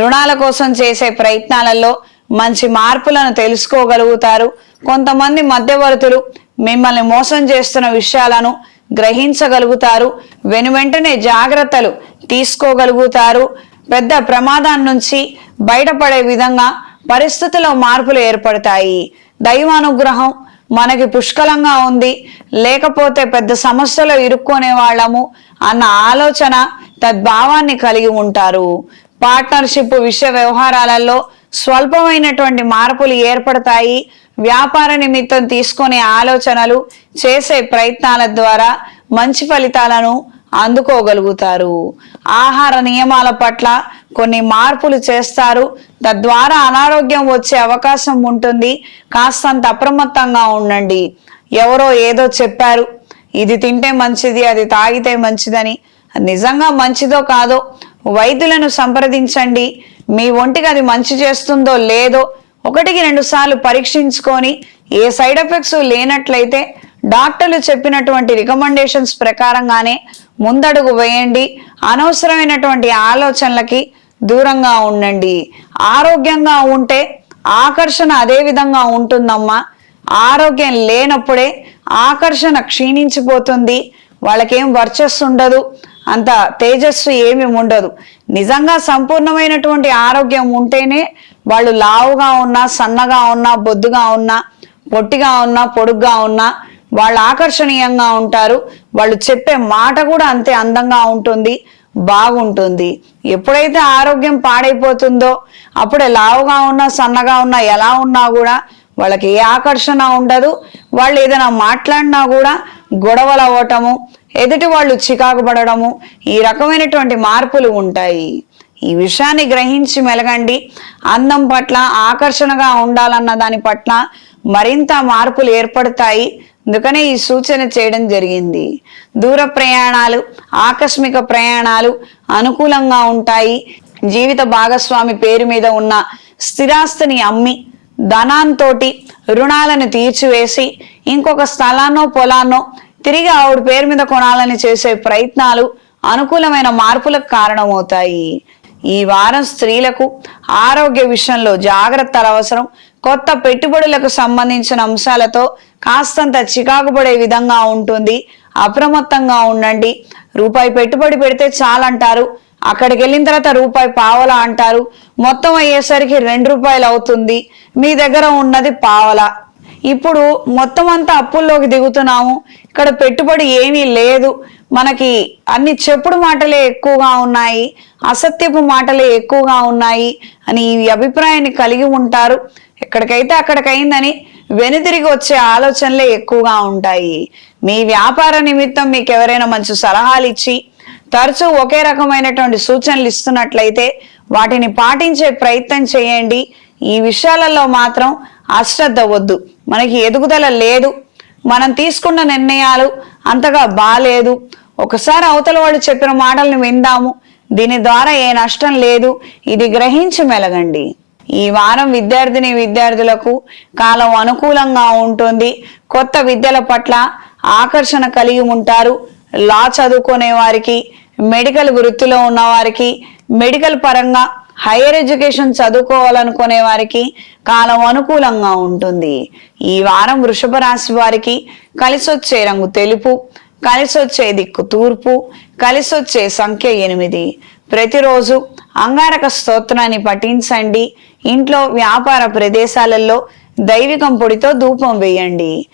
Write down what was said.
రుణాల కోసం చేసే ప్రయత్నాలలో మంచి మార్పులను తెలుసుకోగలుగుతారు. కొంతమంది మధ్యవర్తులు మిమ్మల్ని మోసం చేస్తున్న విషయాలను గ్రహించగలుగుతారు. వెనువెంటనే జాగ్రత్తలు తీసుకోగలుగుతారు. పెద్ద ప్రమాదం నుంచి బయటపడే విధంగా పరిస్థితుల్లో మార్పులు ఏర్పడతాయి. దైవానుగ్రహం మనకి పుష్కలంగా ఉంది. లేకపోతే పెద్ద సమస్యలో ఇరుక్కునే వాళ్ళము అన్న ఆలోచన తద్భావాన్ని కలిగి ఉంటారు. పార్ట్నర్షిప్ విషయ వ్యవహారాలలో స్వల్పమైనటువంటి మార్పులు ఏర్పడతాయి. వ్యాపార నిమిత్తం తీసుకునే ఆలోచనలు చేసే ప్రయత్నాల ద్వారా మంచి ఫలితాలను అందుకోగలుగుతారు. ఆహార నియమాల పట్ల కొన్ని మార్పులు చేస్తారు. తద్వారా అనారోగ్యం వచ్చే అవకాశం ఉంటుంది. కాస్తంత అప్రమత్తంగా ఉండండి. ఎవరో ఏదో చెప్పారు. ఇది తింటే మంచిది అది తాగితే మంచిదని. నిజంగా మంచిదో కాదో వైద్యులను సంప్రదించండి. మీ ఒంటికి అది మంచి చేస్తుందో లేదో ఒకటికి రెండు సార్లు పరీక్షించుకొని ఏ సైడ్ ఎఫెక్ట్స్ లేనట్లయితే డాక్టర్లు చెప్పినటువంటి రికమెండేషన్స్ ప్రకారంగానే ముందడుగు వేయండి. అనవసరమైనటువంటి ఆలోచనలకి దూరంగా ఉండండి. ఆరోగ్యంగా ఉంటే ఆకర్షణ అదే విధంగా ఉంటుందమ్మా. ఆరోగ్యం లేనప్పుడే ఆకర్షణ క్షీణించిపోతుంది. వాళ్ళకేం వర్చస్సు ఉండదు. అంత తేజస్సు ఏమి ఉండదు. నిజంగా సంపూర్ణమైనటువంటి ఆరోగ్యం ఉంటేనే వాళ్ళు లావుగా ఉన్నా సన్నగా ఉన్నా బొద్దుగా ఉన్నా పొట్టిగా ఉన్నా పొడుగ్గా ఉన్నా వాళ్ళు ఆకర్షణీయంగా ఉంటారు. వాళ్ళు చెప్పే మాట కూడా అంతే అందంగా ఉంటుంది బాగుంటుంది. ఎప్పుడైతే ఆరోగ్యం పాడైపోతుందో అప్పుడే లావుగా ఉన్నా సన్నగా ఉన్నా ఎలా ఉన్నా కూడా వాళ్ళకి ఏ ఆకర్షణ ఉండదు. వాళ్ళు ఏదైనా మాట్లాడినా కూడా గొడవలు అవ్వటము ఎదుటి వాళ్ళు చికాకు పడడము ఈ రకమైనటువంటి మార్పులు ఉంటాయి. ఈ విషయాన్ని గ్రహించి మెలగండి. అందం పట్ల ఆకర్షణగా ఉండాలన్న దాని పట్ల మరింత మార్పులు ఏర్పడతాయి. అందుకనే ఈ సూచన చేయడం జరిగింది. దూర ప్రయాణాలు ఆకస్మిక ప్రయాణాలు అనుకూలంగా ఉంటాయి. జీవిత భాగస్వామి పేరు మీద ఉన్న స్థిరాస్తిని అమ్మి ధనాంతోటి రుణాలను తీర్చివేసి ఇంకొక స్థలాన్నో పొలాన్నో తిరిగి ఆవిడ పేరు మీద కొనాలని చేసే ప్రయత్నాలు అనుకూలమైన మార్పులకు కారణమవుతాయి. ఈ వారం స్త్రీలకు ఆరోగ్య విషయంలో జాగ్రత్తలు అవసరం. కొత్త పెట్టుబడులకు సంబంధించిన అంశాలతో కాస్తంత చికాకు పడే విధంగా ఉంటుంది. అప్రమత్తంగా ఉండండి. రూపాయి పెట్టుబడి పెడితే చాలంటారు. అక్కడికి వెళ్ళిన తర్వాత రూపాయి పావలా అంటారు. మొత్తం అయ్యేసరికి రెండు రూపాయలు అవుతుంది. మీ దగ్గర ఉన్నది పావలా. ఇప్పుడు మొత్తం అంతా అప్పుల్లోకి దిగుతున్నాము. ఇక్కడ పెట్టుబడి ఏమీ లేదు. మనకి అన్ని చెప్పుడు మాటలే ఎక్కువగా ఉన్నాయి. అసత్యపు మాటలే ఎక్కువగా ఉన్నాయి అని ఈ అభిప్రాయాన్ని కలిగి ఉంటారు. ఎక్కడికైతే అక్కడికైందని వెనుతిరిగి వచ్చే ఆలోచనలే ఎక్కువగా ఉంటాయి. మీ వ్యాపార నిమిత్తం మీకు ఎవరైనా మంచి సలహాలు ఇచ్చి తరచూ ఒకే రకమైనటువంటి సూచనలు ఇస్తున్నట్లయితే వాటిని పాటించే ప్రయత్నం చేయండి. ఈ విషయాలలో మాత్రం అశ్రద్ధ వద్దు. మనకి ఎదుగుదల లేదు. మనం తీసుకున్న నిర్ణయాలు అంతగా బాలేదు. ఒకసారి అవతల వాళ్ళు చెప్పిన మాటలను విందాము. దీని ద్వారా ఏ నష్టం లేదు. ఇది గ్రహించి మెలగండి. ఈ వారం విద్యార్థిని విద్యార్థులకు కాలం అనుకూలంగా ఉంటుంది. కొత్త విద్యల పట్ల ఆకర్షణ కలిగి ఉంటారు. లా చదువుకునే వారికి మెడికల్ వృత్తిలో ఉన్న వారికి మెడికల్ పరంగా హైయర్ ఎడ్యుకేషన్ చదువుకోవాలనుకునే వారికి కాలం అనుకూలంగా ఉంటుంది. ఈ వారం వృషభ రాశి వారికి కలిసొచ్చే రంగు తెలుపు కలిసొచ్చే దిక్కు తూర్పు కలిసొచ్చే సంఖ్య ఎనిమిది. ప్రతిరోజు అంగారక స్తోత్రాన్ని పఠించండి. ఇంట్లో వ్యాపార ప్రదేశాలలో దైవికం పొడితో ధూపం వేయండి.